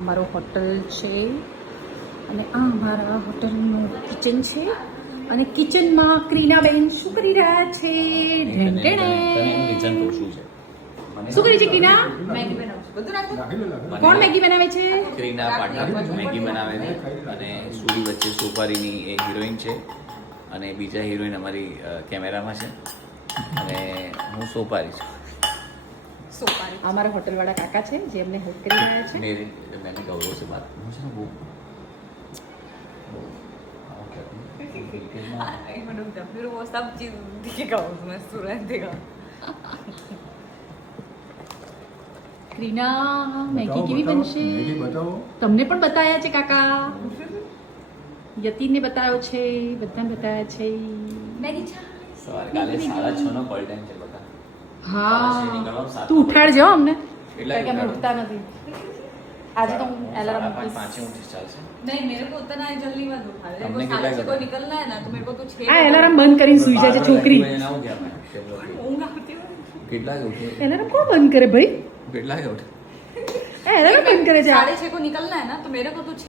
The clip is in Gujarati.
અમારો હોટલ છે અને આ અમારા હોટલનું કિચન છે અને કિચનમાં ક્રીનાબેન શું કરી રહ્યા છે? શું કરી છે ક્રીના? મેગી બનાવું છું. બધું નાખો. કોણ મેગી બનાવે છે? ક્રીના પાર્ટનર મેગી બનાવે છે અને સુરી વચ્ચે સોપારીની એ હિરોઈન છે અને બીજા હિરોઈન અમારી કેમેરામાં છે અને હું સોપારી છું. અમારા હોટલવાળા કાકા છે જે અમને હેલ્પ કરી રહ્યા છે. मैंने गौरव से बात की है वो फिर वो सब चीज दिखेगा उसमें सूरज देगा. ક્રીના મેગી કેવી બનશે? બતાવો. તમને પણ બતાયા છે કાકા, યતિને બતાવ્યો છે, બધાને બતાવ્યા છે. मैगी छा सवारे काले 6:30 નો કોલ ટાઈમ છે બકા. હા તું ઉઠાડજો અમને, કેટલા કે અમે ઉઠતા નથી. આજે તો હું એલાર્મ મૂકીશ. 5 ઊંચી ચાલશે. नहीं मेरे को उतना है जल्दी मत उठा दे. हमने मेरे को कितना 7:30 को करा? निकलना है ना तो मेरे को तो 6 આ એલાર્મ બંધ કરીને સુઈ જાય છે છોકરી. ऊँग आती है. કેટલા કે ઉઠે? એલાર્મ કોણ બંધ કરે ભાઈ? કેટલા કે ઉઠે? એલાર્મ બંધ કરે છે. 6:30 को निकलना है ना तो मेरे को तो